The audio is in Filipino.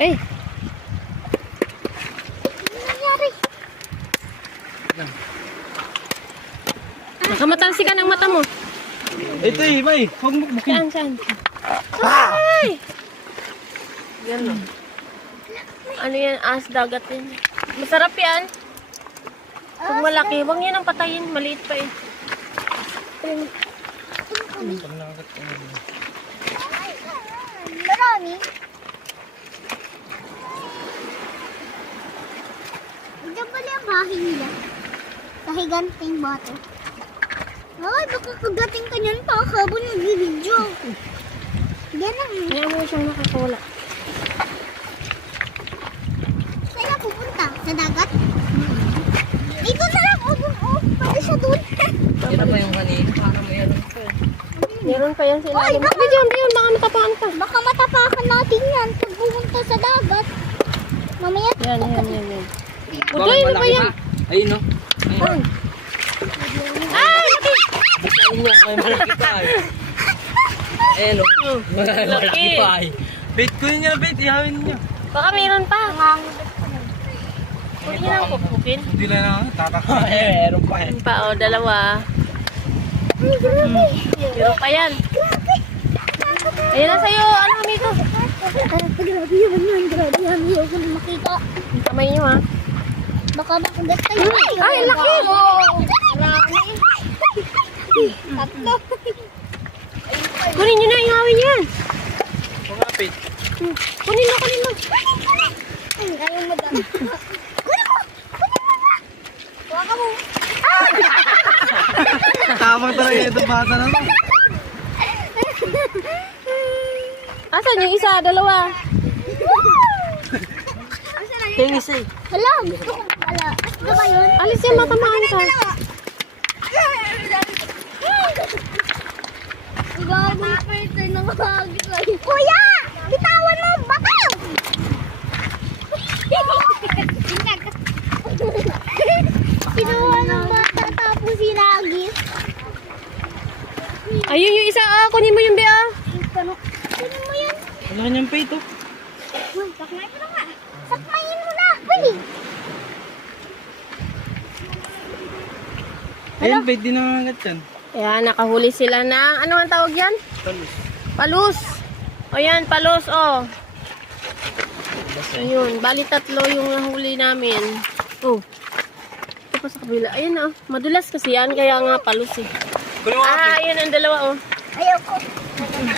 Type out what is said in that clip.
Eh. Ano nangyari? Nakamatangsi ka ng mata mo. Ito eh, May. Huwag mo bukin. Saan? Ay! Yan o. Ano yan? As dagat yan. Masarap yan. Pag malaki, huwag yan ang patayin. Maliit pa eh. Marami. Diyan pala yung bahay nila. Sa higanting bato. Ay, baka kagating ka niyan pa habang nag-video. Ganun. Ngayon mo siyang nakakawala. Saan na pupunta? Sa dagat? Dito na lang. Pwede siya doon. Ito pa yung kanina. Parang mayroon pa. Meron pa yan sa ilalim. Hindi dyan, baka matapakan ka. Baka matapakan natin yan pag pumunta sa dagat. Mamaya. Yan. Udoy, ano ba yan? Ayun no. Ay! Ay! Laki! Bukain niya. May malaki pa eh. Eh no. Malaki pa eh. Bait ko niya, bait. Ihawin niya. Baka meron pa. Huwag niyo lang pupukin. Hindi lang na, tataka. Meron pa eh. Meron pa, o, dalawa. Ay, grabe. Meron pa yan. Ayan na sa'yo, ano kami ito? Grabe yan. Grabe yan. Ayoko na makita. Ang kamay niyo ha. Baka makagat kayo. Ay, ang laki! Marami. Tatlo. Kunin nyo na, ihawin yan. Pumapit. Kunin mo. Ayaw mo dami. Kunin mo na. Huwag ka mo. Tamang talaga ito bata na to. Asan yung isa, dalawa? Yung isa eh. Hala, gusto ko pala. Ano ba yun? Alis yan, matamaan ka. Kuya! Bitawan mo! Bataw! Kinuha ng bata tapos sinagis. Ayun yung isa, kunin mo yung bea. Kunin mo yan. Wala niyang pay ito. Sakmay mo na nga. Sakmayin mo na. Pwede. Ayun, pay din nangangat yan. Ayan, nakahuli sila ng, ano ang tawag yan? Palus. O yan, palus, o. Ayun, bali tatlo yung nahuli namin. Oh. Ito pa sa kabila. Ayan na, madulas kasi yan, kaya nga palus eh. Kunin mo Ah, ayan ang dalawa, oh. Ayaw ko.